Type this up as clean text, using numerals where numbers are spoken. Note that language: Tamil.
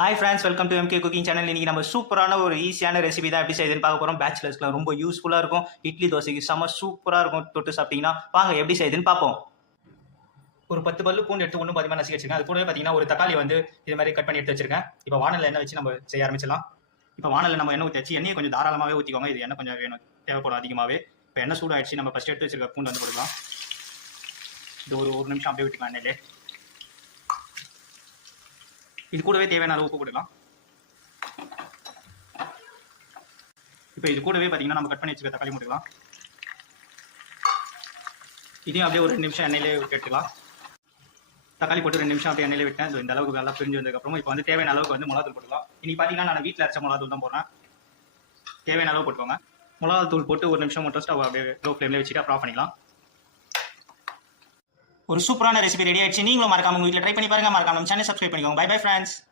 Hi friends, welcome to MK cooking channel. இன்னைக்கு நம்ம சூப்பரான ஒரு ஈஸியான ரெசிபி தான் எப்படி செய்யுதுன்னு பார்க்க போகிறோம். பேச்சுலர்ஸ்க்குலாம் ரொம்ப யூஸ்ஃபுல்லாக இருக்கும். இட்லி தோசைக்கு செம்ம சூப்பராக இருக்கும். தொட்டு சாப்பிட்டீங்கன்னா வாங்க எப்படி செய்யுதுன்னு பார்ப்போம். ஒரு 10 பல்லு பூண்டு எடுத்து ஒன்றும் பாதிமாக நசுக்கி வச்சிருக்கேன். அது கூடவே பார்த்தீங்கன்னா ஒரு தக்காளி வந்து இது மாதிரி கட் பண்ணி எடுத்து வச்சிருக்கேன். இப்போ வானலில் எண்ணெய் வச்சு நம்ம செய்ய ஆரம்பிச்சிடலாம். இப்போ வானலில் நம்ம எண்ணெய் ஊற்றி வச்சு எண்ணெயை கொஞ்சம் தாராளமாகவே ஊற்றிக்கோங்க. இது எண்ணெய் கொஞ்சம் வேணும், தேவைப்படும் அதிகமாகவே. இப்போ எண்ணெய் சூடாகிடுச்சு. நம்ம ஃபஸ்ட் எடுத்து வச்சிருக்க பூண்டு வந்து கொடுக்கலாம். இது ஒரு நிமிஷம் அப்படியே விட்டுக்கலாம் எண்ணெயிலே. இது கூடவே தேவையான அளவு உப்பு போட்டுக்கலாம். இப்போ இது கூடவே பார்த்தீங்கன்னா நம்ம கட் பண்ணி வச்சுக்க தக்காளி போட்டுக்கலாம். இதையும் அப்படியே ஒரு 2 நிமிஷம் எண்ணெயிலே விட்டு எடுத்துக்கலாம். தக்காளி போட்டு 2 நிமிஷம் அப்படியே எண்ணெயிலே விட்டேன். இந்த அளவுக்கு நல்லா பிரிஞ்சு வந்ததுக்கப்புறம் இப்போ வந்து தேவையான அளவுக்கு வந்து மிளகாத்தூள் போட்டுக்கலாம். இன்னைக்கு பார்த்தீங்கன்னா நான் வீட்டில் அரைச்ச மிளகாத்தூள் தான் போடுறேன். தேவையான அளவு போட்டுக்கோங்க. மிளகாத்தூள் போட்டு 1 நிமிஷம் மட்டும் ஸ்டவ் அப்படியே லோ ஃப்ளேமில் வச்சுட்டு அப்புறம் ஆஃப் பண்ணிக்கலாம். ஒரு சூப்பரான ரெசிபி ரெடி ஆயிடுச்சு. நீங்களும் மறக்காம உங்க வீட்டில் ட்ரை பண்ணி பாருங்க. மறக்காம சேனல் சப்ஸ்கிரைப் பண்ணிக்கோங்க. Bye bye friends.